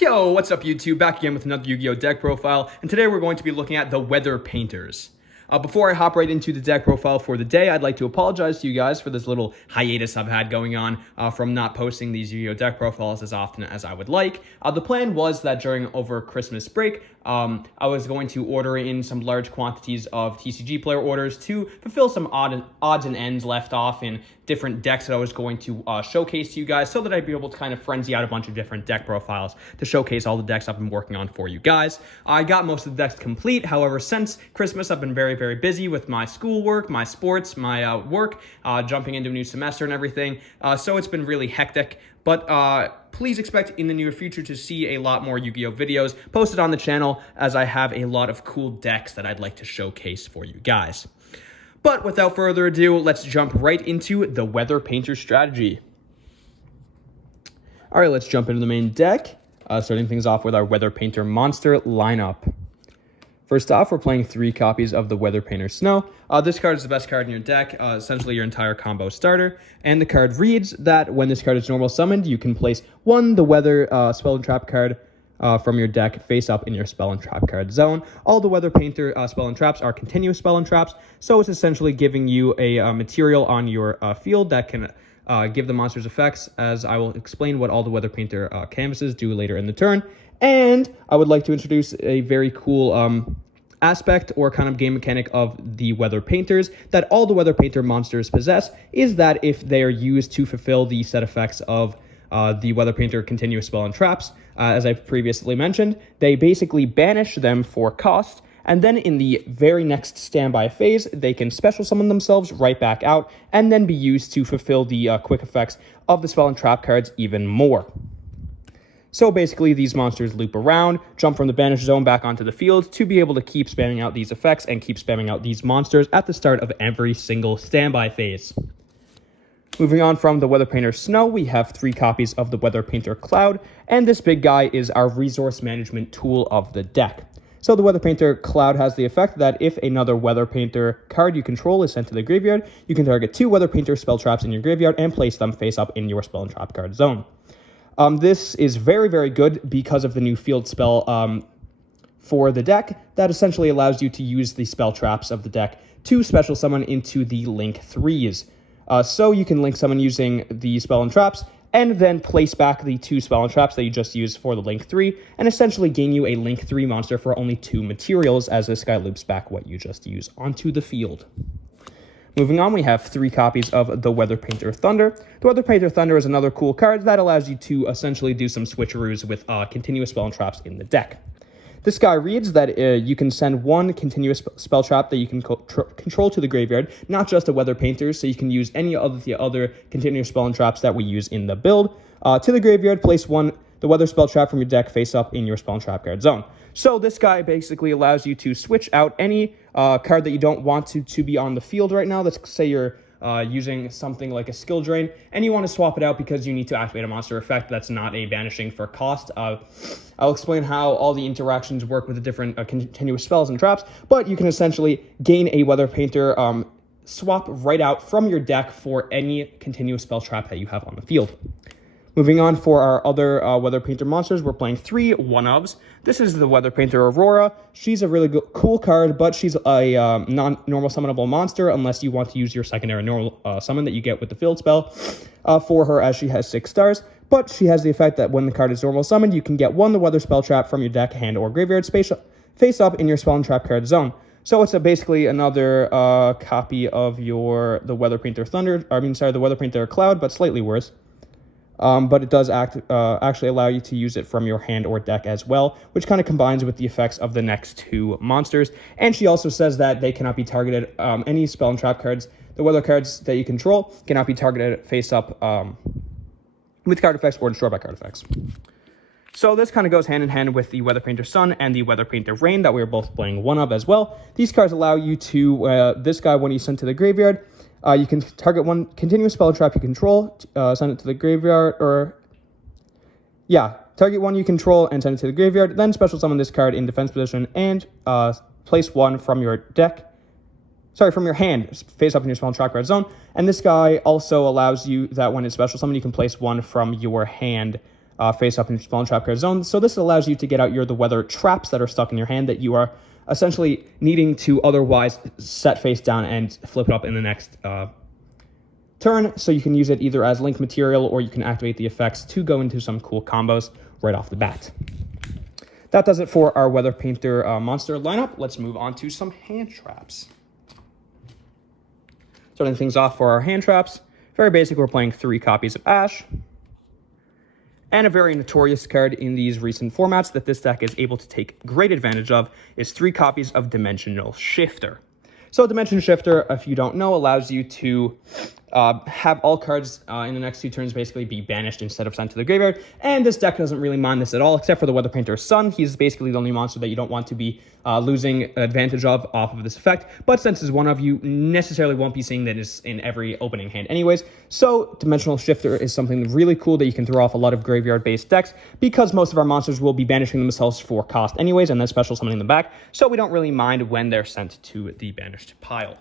Yo, what's up YouTube? Back again with another Yu-Gi-Oh! Deck profile, and today we're going to be looking at the Weather Painters. Before I hop right into the deck profile for the day, I'd like to apologize to you guys for this little hiatus I've had going on from not posting these Yu-Gi-Oh! Deck profiles as often as I would like. The plan was that over Christmas break, I was going to order in some large quantities of TCG player orders to fulfill some odds and ends left off in different decks that I was going to showcase to you guys, so that I'd be able to kind of frenzy out a bunch of different deck profiles to showcase all the decks I've been working on for you guys. I got most of the decks complete. However, since Christmas, I've been very busy with my schoolwork, my sports, my work, jumping into a new semester and everything. So it's been really hectic. But please expect in the near future to see a lot more Yu-Gi-Oh! Videos posted on the channel, as I have a lot of cool decks that I'd like to showcase for you guys. But without further ado, let's jump right into the Weather Painter strategy. All right, let's jump into the main deck, starting things off with our Weather Painter monster lineup. First off, we're playing 3 copies of the Weather Painter Snow. This card is the best card in your deck, essentially your entire combo starter. And the card reads that when this card is normal summoned, you can place 1 the Weather Spell and Trap card from your deck face up in your Spell and Trap card zone. All the Weather Painter Spell and Traps are continuous Spell and Traps, so it's essentially giving you a material on your field that can give the monster's effects, as I will explain what all the Weather Painter canvases do later in the turn. And I would like to introduce a very cool aspect or kind of game mechanic of the Weather Painters that all the Weather Painter monsters possess, is that if they are used to fulfill the set effects of the Weather Painter continuous Spell and Traps, as I've previously mentioned, they basically banish them for cost, and then in the very next standby phase, they can special summon themselves right back out, and then be used to fulfill the quick effects of the Spell and Trap cards even more. So basically, these monsters loop around, jump from the banished zone back onto the field to be able to keep spamming out these effects and keep spamming out these monsters at the start of every single standby phase. Moving on from the Weather Painter Snow, we have 3 copies of the Weather Painter Cloud, and this big guy is our resource management tool of the deck. So the Weather Painter Cloud has the effect that if another Weather Painter card you control is sent to the graveyard, you can target 2 Weather Painter spell traps in your graveyard and place them face up in your Spell and Trap card zone. This is very good because of the new field spell for the deck that essentially allows you to use the spell traps of the deck to special summon into the Link 3s. So you can Link summon using the Spell and Traps, and then place back the 2 Spell and Traps that you just used for the Link 3, and essentially gain you a Link 3 monster for only 2 materials, as this guy loops back what you just used onto the field. Moving on, we have 3 copies of the Weather Painter Thunder. The Weather Painter Thunder is another cool card that allows you to essentially do some switcheroos with continuous Spell and Traps in the deck. This guy reads that you can send 1 continuous spell trap that you can control to the graveyard, not just a Weather Painter, so you can use any of the other continuous spell and traps that we use in the build. To the graveyard, place the Weather spell trap from your deck face up in your Spell and Trap card zone. So this guy basically allows you to switch out any card that you don't want to be on the field right now. Let's say you're using something like a Skill Drain, and you want to swap it out because you need to activate a monster effect that's not a banishing for cost. I'll explain how all the interactions work with the different continuous spells and traps, but you can essentially gain a Weather Painter swap right out from your deck for any continuous spell trap that you have on the field. Moving on for our other Weather Painter monsters, we're playing 3 one-ofs. This is the Weather Painter Aurora. She's a really cool card, but she's a non-normal summonable monster unless you want to use your secondary normal summon that you get with the field spell for her, as she has 6 stars. But she has the effect that when the card is normal summoned, you can get 1 the Weather Spell Trap from your deck, hand, or graveyard face up in your Spell and Trap card zone. So it's basically another copy of the Weather Painter the Weather Painter Cloud, but slightly worse. But it does actually allow you to use it from your hand or deck as well, which kind of combines with the effects of the next 2 monsters. And she also says that they cannot be targeted, any Spell and Trap cards, the Weather cards that you control, cannot be targeted face up with card effects or destroyed by card effects. So this kind of goes hand in hand with the Weather Painter Sun and the Weather Painter Rain that we were both playing 1 of as well. These cards allow you to, this guy, when he's sent to the graveyard, you can target 1 continuous spell trap you control, send it to the graveyard, target 1 you control and send it to the graveyard, then special summon this card in defense position and place 1 from your from your hand, face up in your Spell and Trap card zone. And this guy also allows you that when it's special summon, you can place 1 from your hand face up in your spell and trap card zone. So this allows you to get out the weather traps that are stuck in your hand that you are essentially needing to otherwise set face down and flip it up in the next turn. So you can use it either as link material, or you can activate the effects to go into some cool combos right off the bat. That does it for our Weather Painter monster lineup. Let's move on to some hand traps. Starting things off for our hand traps, very basic, we're playing 3 copies of Ash. And a very notorious card in these recent formats that this deck is able to take great advantage of is 3 copies of Dimensional Shifter. So Dimension Shifter, if you don't know, allows you to have all cards in the next 2 turns basically be banished instead of sent to the graveyard. And this deck doesn't really mind this at all, except for the Weather Painter's Sun. He's basically the only monster that you don't want to be losing advantage of off of this effect. But since it's one of, you necessarily won't be seeing that is in every opening hand anyways. So Dimensional Shifter is something really cool that you can throw off a lot of graveyard-based decks, because most of our monsters will be banishing themselves for cost anyways, and then special summoning them back. So we don't really mind when they're sent to the banished pile.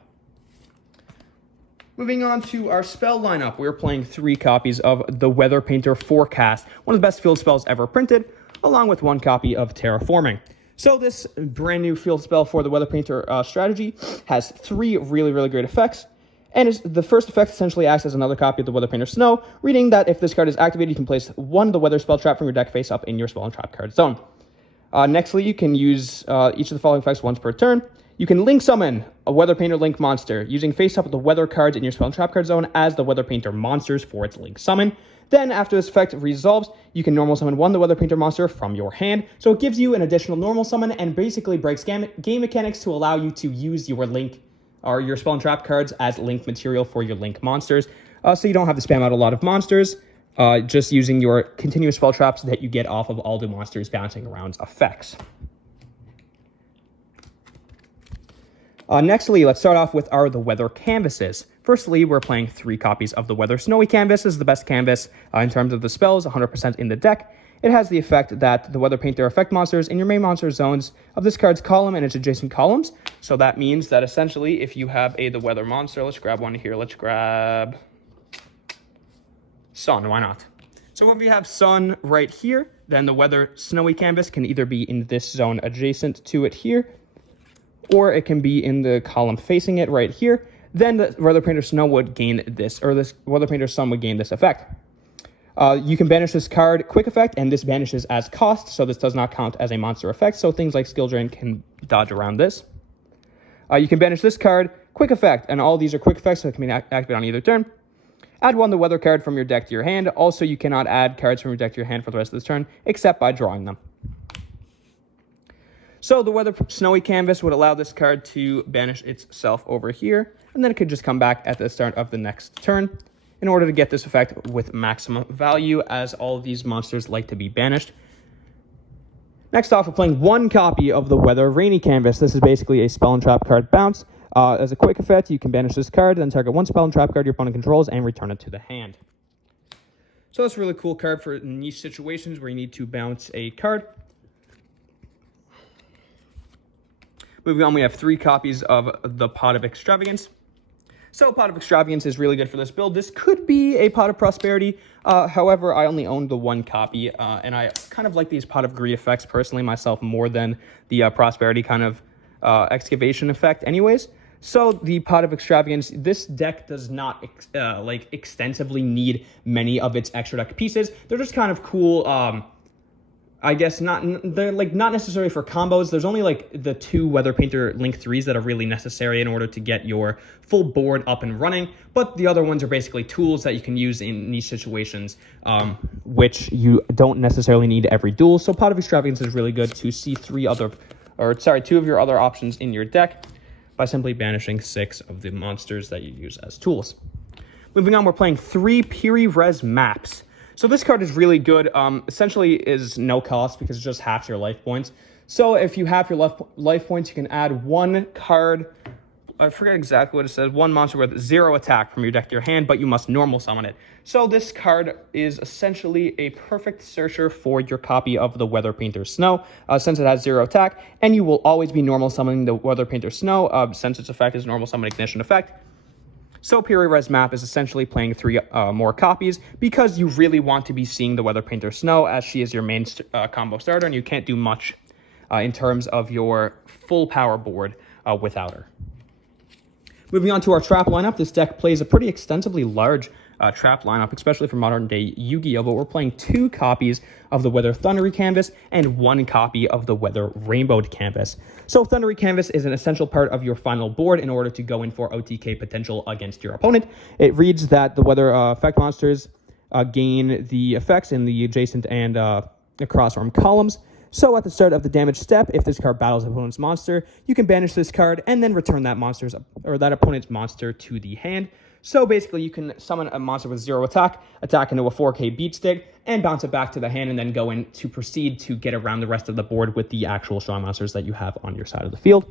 Moving on to our spell lineup, we're playing 3 copies of the Weather Painter Forecast, one of the best field spells ever printed, along with 1 copy of Terraforming. So this brand new field spell for the Weather Painter strategy has 3 really great effects, and the first effect essentially acts as another copy of the Weather Painter Snow, reading that if this card is activated, you can place 1 of the weather spell trap from your deck face up in your spell and trap card zone. Nextly, you can use each of the following effects once per turn. You can link summon a Weather Painter Link monster using face up with the weather cards in your spell and trap card zone as the Weather Painter monsters for its link summon. Then, after this effect resolves, you can normal summon 1 the Weather Painter monster from your hand. So it gives you an additional normal summon and basically breaks game mechanics to allow you to use your link or your spell and trap cards as link material for your link monsters. So you don't have to spam out a lot of monsters, just using your continuous spell traps that you get off of all the monsters bouncing around effects. Nextly, let's start off with the Weather Canvases. Firstly, we're playing 3 copies of the Weather Snowy Canvas. This is the best canvas in terms of the spells, 100% in the deck. It has the effect that the Weather Painter affect monsters in your main monster zones of this card's column and its adjacent columns. So that means that essentially, if you have the Weather monster, let's grab one here. Let's grab Sun, why not? So if you have Sun right here, then the Weather Snowy Canvas can either be in this zone adjacent to it here, or it can be in the column facing it right here. Then the Weather Painter Snow would gain this, or this Weather Painter Sun would gain this effect. You can banish this card quick effect, and this banishes as cost, so this does not count as a monster effect, so things like Skill Drain can dodge around this. You can banish this card quick effect, and all these are quick effects, so it can be activated on either turn. Add 1 the weather card from your deck to your hand. Also, you cannot add cards from your deck to your hand for the rest of this turn, except by drawing them. So the Weather Snowy Canvas would allow this card to banish itself over here, and then it could just come back at the start of the next turn in order to get this effect with maximum value, as all of these monsters like to be banished. Next off, we're playing 1 copy of the Weather Rainy Canvas. This is basically a spell and trap card bounce. As a quick effect, you can banish this card, then target 1 spell and trap card your opponent controls and return it to the hand. So that's a really cool card for niche situations where you need to bounce a card. Moving on, we have 3 copies of the Pot of Extravagance. So Pot of Extravagance is really good for this build. This could be a Pot of Prosperity. However, I only own the 1 copy, and I kind of like these Pot of Greed effects personally myself more than the Prosperity kind of excavation effect anyways. So the Pot of Extravagance, this deck does not extensively need many of its extra deck pieces. They're just kind of cool. I guess they're not necessarily for combos. There's only the 2 Weather Painter Link 3s that are really necessary in order to get your full board up and running. But the other ones are basically tools that you can use in niche situations, which you don't necessarily need every duel. So Pot of Extravagance is really good to see 2 of your other options in your deck by simply banishing 6 of the monsters that you use as tools. Moving on, we're playing 3 Piri-Res maps. So this card is really good. Essentially is no cost because it's just half your life points. So if you have your life points, you can add 1 card. I forget exactly what it says. 1 monster with 0 attack from your deck to your hand, but you must normal summon it. So this card is essentially a perfect searcher for your copy of the Weather Painter Snow, since it has 0 attack, and you will always be normal summoning the Weather Painter Snow, since its effect is normal summon ignition effect. So Piri-Res Map is essentially playing 3 more copies because you really want to be seeing the Weather Painter Snow, as she is your main combo starter, and you can't do much in terms of your full power board without her. Moving on to our trap lineup, this deck plays a pretty extensively large trap lineup, especially for modern day Yu-Gi-Oh! But we're playing 2 copies of the Weather Thundery Canvas and 1 copy of the Weather Rainbowed Canvas. So Thundery Canvas is an essential part of your final board in order to go in for OTK potential against your opponent. It reads that the Weather effect monsters gain the effects in the adjacent and across arm columns. So at the start of the damage step, if this card battles an opponent's monster, you can banish this card and then return that monster's or that opponent's monster to the hand. So basically, you can summon a monster with 0 attack into a 4K beat stick, and bounce it back to the hand, and then go in to proceed to get around the rest of the board with the actual strong monsters that you have on your side of the field.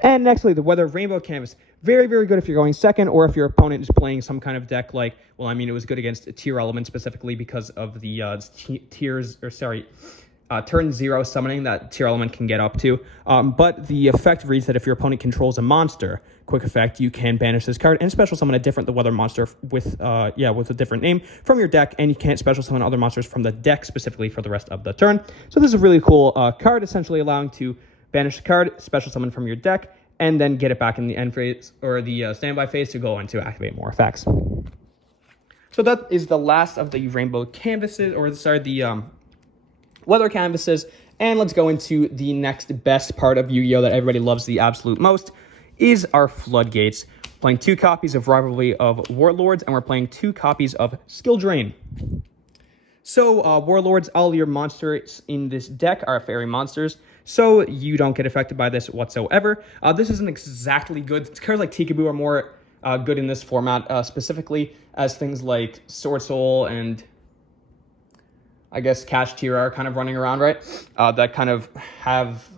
And nextly, the Weather Rainbow Canvas. Very, very good if you're going second, or if your opponent is playing some kind of deck like, well, I mean, it was good against Tier Element specifically because of the turn 0 summoning that Tier Element can get up to. But the effect reads that if your opponent controls a monster, quick effect, you can banish this card and special summon the weather monster with a different name from your deck, and you can't special summon other monsters from the deck specifically for the rest of the turn. So this is a really cool card, essentially allowing to banish the card, special summon from your deck, and then get it back in the end phase or the standby phase to go on to activate more effects. So that is the last of the rainbow canvases, the weather canvases, and let's go into the next best part of Yu-Gi-Oh! That everybody loves the absolute most, is our floodgates. Playing 2 copies of Rivalry of Warlords, and we're playing 2 copies of Skill Drain. So Warlords, all your monsters in this deck are fairy monsters, so you don't get affected by this whatsoever. This isn't exactly good. Cards like Tikaboo are more good in this format, specifically as things like Sword Soul and I guess Cash Tier are kind of running around, right? That kind of have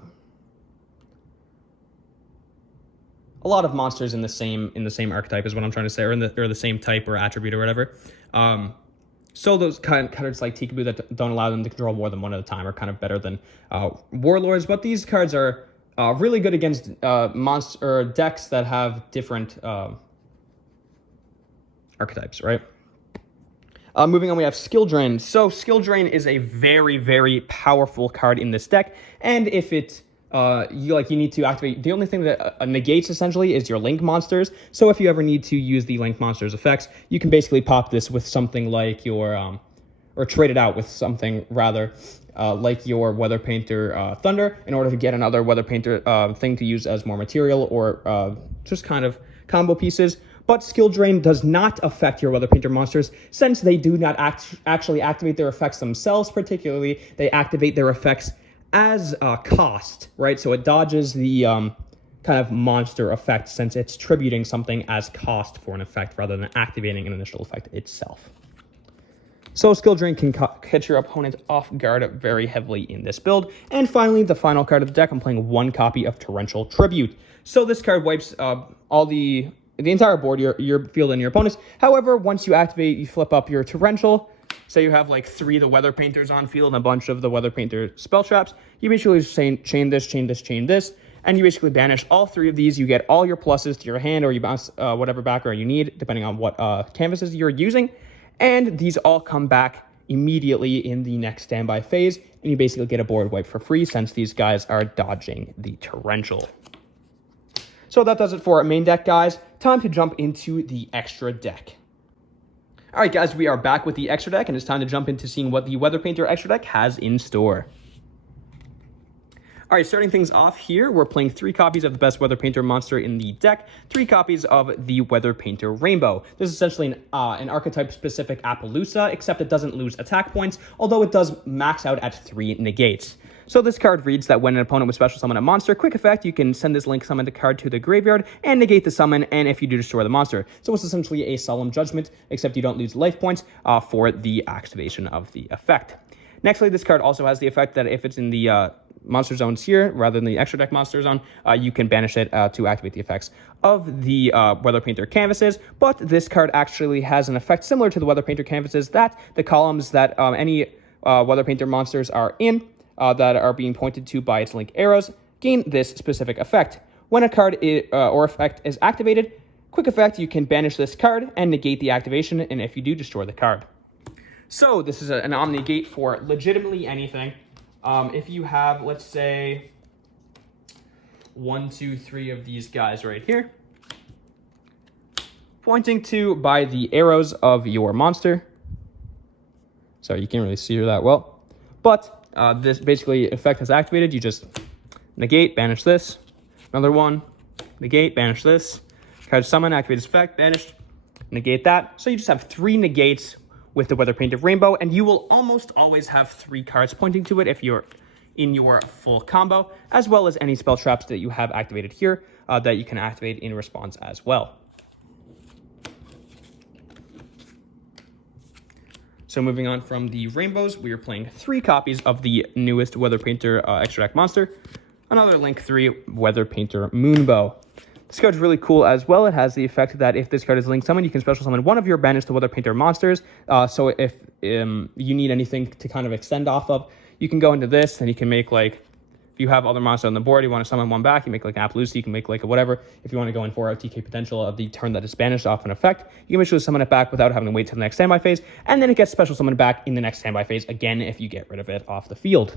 a lot of monsters in the same archetype is what I'm trying to say, or the same type or attribute or whatever. So those kind of cards like Tikaboo that don't allow them to control more than one at a time are kind of better than Warlords. But these cards are really good against monster or decks that have different archetypes, right? Moving on, we have Skill Drain. So Skill Drain is a very, very powerful card in this deck, and if it you need to activate, the only thing that negates essentially is your Link monsters. So if you ever need to use the Link monsters effects, you can basically pop this with something like your or trade it out with something rather like your Weather Painter Thunder in order to get another Weather Painter thing to use as more material or just kind of combo pieces. But Skill Drain does not affect your Weather Painter monsters, since they do not actually activate their effects themselves. Particularly, they activate their effects as cost, right? So it dodges the kind of monster effect, since it's tributing something as cost for an effect rather than activating an initial effect itself. So Skill Drain can catch your opponent off guard very heavily in this build. And finally, the final card of the deck, I'm playing 1 copy of Torrential Tribute. So this card wipes all the entire board, your field and your opponents. However, once you activate, you flip up your Torrential. Say you have like 3 of the Weather Painters on field and a bunch of the Weather Painter spell traps. You basically just chain this, and you basically banish all 3 of these. You get all your pluses to your hand, or you bounce whatever backer you need, depending on what canvases you're using. And these all come back immediately in the next standby phase, and you basically get a board wipe for free, since these guys are dodging the Torrential. So that does it for our main deck, guys. Time to jump into the extra deck. All right, guys, we are back with the extra deck, and it's time to jump into seeing what the Weather Painter extra deck has in store. All right, starting things off here, we're playing 3 copies of the best Weather Painter monster in the deck, 3 copies of the Weather Painter Rainbow. This is essentially an archetype-specific Appaloosa, except it doesn't lose attack points, although it does max out at 3 negates. So this card reads that when an opponent would special summon a monster, quick effect, you can send this Link summoned card to the graveyard and negate the summon, and if you do, destroy the monster. So it's essentially a Solemn Judgment, except you don't lose life points for the activation of the effect. Nextly, this card also has the effect that if it's in the monster zones here, rather than the extra deck monster zone, you can banish it to activate the effects of the Weather Painter canvases. But this card actually has an effect similar to the Weather Painter canvases, that the columns that any Weather Painter monsters are in, that are being pointed to by its Link arrows, gain this specific effect. When a card or effect is activated, Quick effect, you can banish this card and negate the activation, and if you do, destroy the card. So this is an Omni-Negate for legitimately anything. If you have, let's say, 1, 2, 3 of these guys right here, pointing to by the arrows of your monster. Sorry, you can't really see that well. But this basically effect has activated. You just negate, banish this. Another one, negate, banish this. Card summon, activate this effect, banished, negate that. So you just have 3 negates with the Weather Painted Rainbow, and you will almost always have 3 cards pointing to it if you're in your full combo, as well as any spell traps that you have activated here that you can activate in response as well. So moving on from the rainbows, we are playing 3 copies of the newest Weather Painter extra deck monster. Another Link 3 Weather Painter Moonbow. This card is really cool as well. It has the effect that if this card is Link Summon, you can special summon one of your banished Weather Painter monsters. So if you need anything to kind of extend off of, you can go into this and you can make like, if you have other monsters on the board, you want to summon one back, you make like an Appaloosa, you can make like a whatever. If you want to go in for a TK potential of the turn that is banished off an effect, you can basically summon it back without having to wait till the next standby phase, and then it gets special summoned back in the next standby phase again if you get rid of it off the field.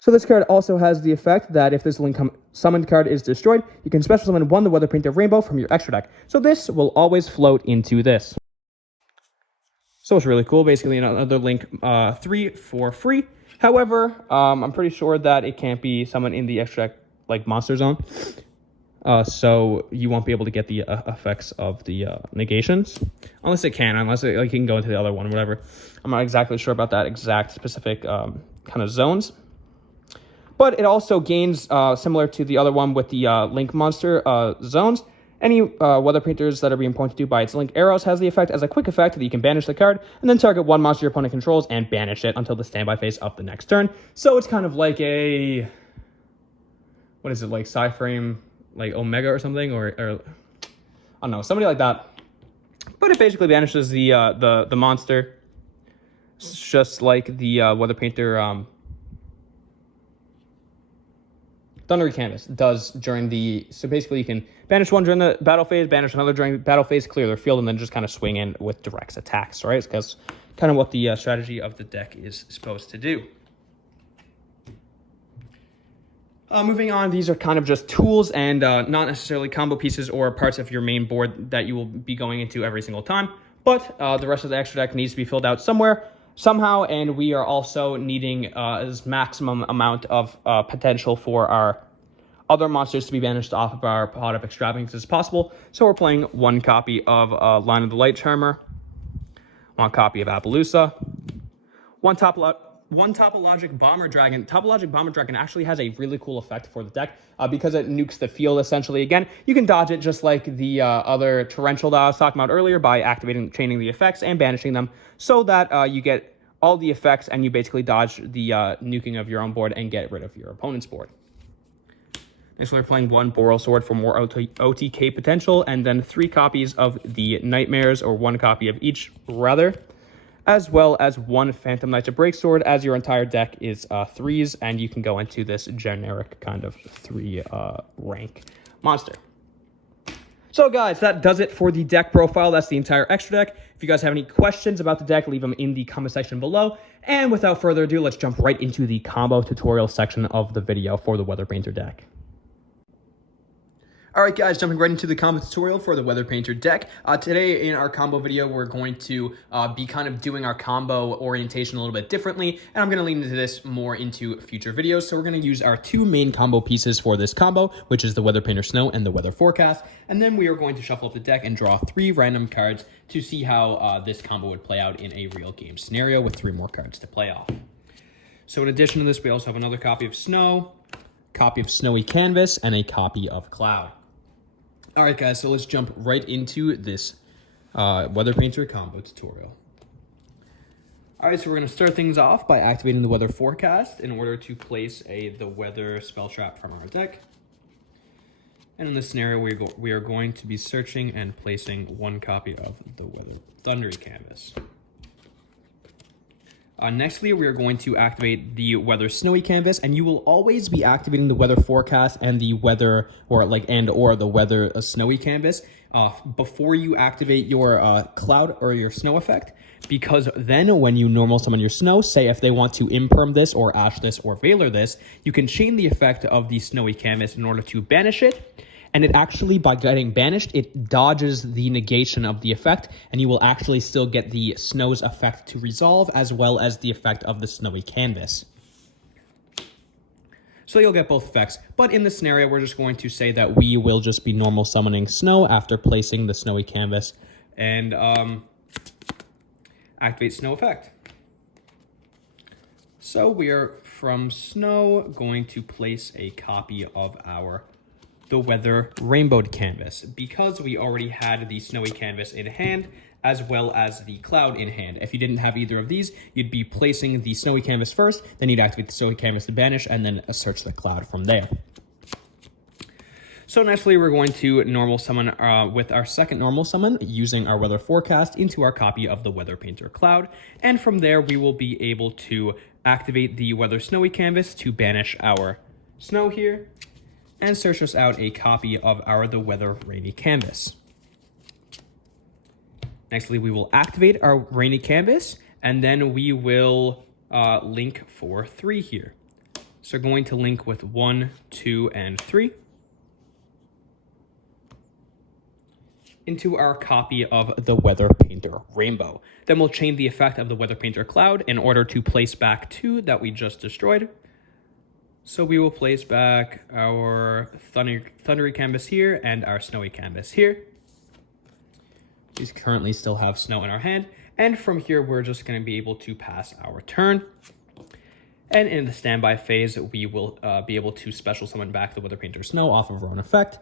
So this card also has the effect that if this Link summoned card is destroyed, you can special summon one the Weather Painter Rainbow from your extra deck. So this will always float into this. So it's really cool. Basically another Link 3 for free. However, I'm pretty sure that it can't be summoned in the extra deck, like Monster Zone. So you won't be able to get the effects of the negations. Unless it can, unless it, like, you can go into the other one, whatever. I'm not exactly sure about that exact specific kind of zones. But it also gains, similar to the other one with the Link monster zones, any Weather Painters that are being pointed to by its Link arrows has the effect as a quick effect that you can banish the card and then target one monster your opponent controls and banish it until the standby phase of the next turn. So it's kind of like a, what is it, like Psyframe, like Omega or something, or I don't know, somebody like that. But it basically banishes the monster. It's just like the Weather Painter Thundery Canvas does during the, so basically you can banish one during the battle phase, banish another during battle phase, clear their field, and then just kind of swing in with direct attacks, right? Because kind of what the strategy of the deck is supposed to do. Moving on, these are kind of just tools and not necessarily combo pieces or parts of your main board that you will be going into every single time, but the rest of the extra deck needs to be filled out somewhere, somehow, and we are also needing as maximum amount of potential for our other monsters to be banished off of our Pot of Extravagance as possible. So we're playing 1 copy of Line of the Light Charmer, 1 copy of Appaloosa, 1 Topologic Bomber Dragon. Topologic Bomber Dragon actually has a really cool effect for the deck because it nukes the field essentially. Again, you can dodge it just like the other Torrential that I was talking about earlier by activating, chaining the effects and banishing them so that you get all the effects and you basically dodge the nuking of your own board and get rid of your opponent's board. Next, we're playing 1 Boral Sword for more OTK potential, and then 3 copies of the Nightmares, or 1 copy of each, rather, as well as 1 Phantom Knights of Breaksword, as your entire deck is 3s, and you can go into this generic kind of 3 rank monster. So guys, that does it for the deck profile. That's the entire extra deck. If you guys have any questions about the deck, leave them in the comment section below. And without further ado, let's jump right into the combo tutorial section of the video for the Weather Painter deck. Alright guys, jumping right into the combo tutorial for the Weather Painter deck. Today in our combo video, we're going to be kind of doing our combo orientation a little bit differently, and I'm going to lean into this more into future videos. So we're going to use our 2 main combo pieces for this combo, which is the Weather Painter Snow and the Weather Forecast, and then we are going to shuffle up the deck and draw 3 random cards to see how this combo would play out in a real game scenario with 3 more cards to play off. So in addition to this, we also have another copy of Snow, copy of Snowy Canvas, and a copy of Cloud. All right, guys, so let's jump right into this Weather Painter combo tutorial. All right, so we're going to start things off by activating the Weather Forecast in order to place the Weather spell trap from our deck. And in this scenario, we are going to be searching and placing 1 copy of the Weather Thundery Canvas. Nextly, we are going to activate the weather snowy canvas, and you will always be activating the weather forecast and the weather or the weather snowy canvas before you activate your cloud or your snow effect, because then when you normal summon your snow, say if they want to imperm this or ash this or veiler this, you can chain the effect of the snowy canvas in order to banish it. And it actually, by getting banished, it dodges the negation of the effect, and you will actually still get the snow's effect to resolve, as well as the effect of the snowy canvas. So you'll get both effects. But in this scenario, we're just going to say that we will just be normal summoning snow after placing the snowy canvas and activate snow effect. So we are, from snow, going to place a copy of the weather rainbowed canvas, because we already had the snowy canvas in hand as well as the cloud in hand. If you didn't have either of these, you'd be placing the snowy canvas first, then you'd activate the snowy canvas to banish, and then search the cloud from there. So naturally, we're going to normal summon with our second normal summon using our weather forecast into our copy of the Weather Painter Cloud. And from there, we will be able to activate the weather snowy canvas to banish our snow here, and search us out a copy of the weather rainy canvas. Nextly, we will activate our rainy canvas, and then we will link for 3 here. So we're going to link with 1, 2, and 3 into our copy of the Weather Painter Rainbow. Then we'll chain the effect of the Weather Painter Cloud in order to place back 2 that we just destroyed. So we will place back our thundery canvas here and our snowy canvas here. We currently still have snow in our hand. And from here, we're just going to be able to pass our turn. And in the standby phase, we will be able to special summon back the Weather Painter Snow off of our own effect.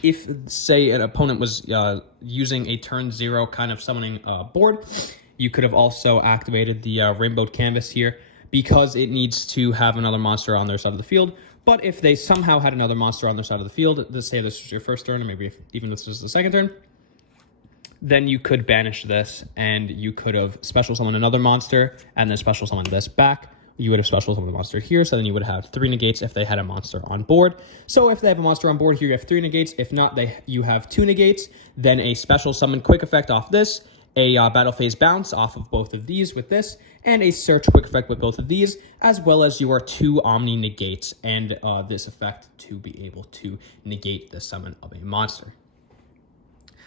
If, say, an opponent was using a turn 0 kind of summoning board, you could have also activated the rainbowed canvas here, because it needs to have another monster on their side of the field. But if they somehow had another monster on their side of the field, let's say this was your first turn, or maybe even this was the second turn, then you could banish this, and you could have special summoned another monster, and then special summoned this back. You would have special summoned the monster here, so then you would have 3 negates if they had a monster on board. So if they have a monster on board here, you have 3 negates. If not, you have 2 negates, then a special summon quick effect off this, a battle phase bounce off of both of these with this, and a search quick effect with both of these, as well as your 2 Omni negates and this effect to be able to negate the summon of a monster.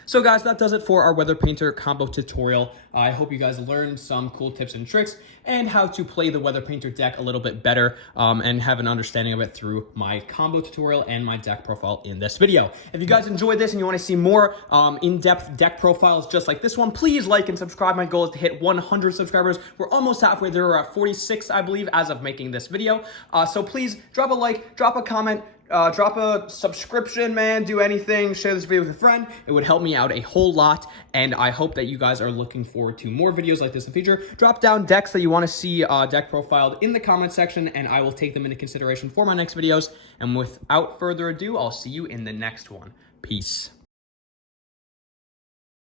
So guys, that does it for our Weather Painter combo tutorial. I hope you guys learned some cool tips and tricks and how to play the Weather Painter deck a little bit better and have an understanding of it through my combo tutorial and my deck profile in this video. If you guys enjoyed this and you want to see more in-depth deck profiles just like this one, please like and subscribe. My goal is to hit 100 subscribers. We're almost halfway there. We're at 46, I believe, as of making this video. So please drop a like, drop a comment, drop a subscription, man, do anything, share this video with a friend. It would help me out a whole lot, and I hope that you guys are looking forward to more videos like this in the future. Drop down decks that you want to see deck profiled in the comment section, and I will take them into consideration for my next videos. And without further ado, I'll see you in the next one. Peace.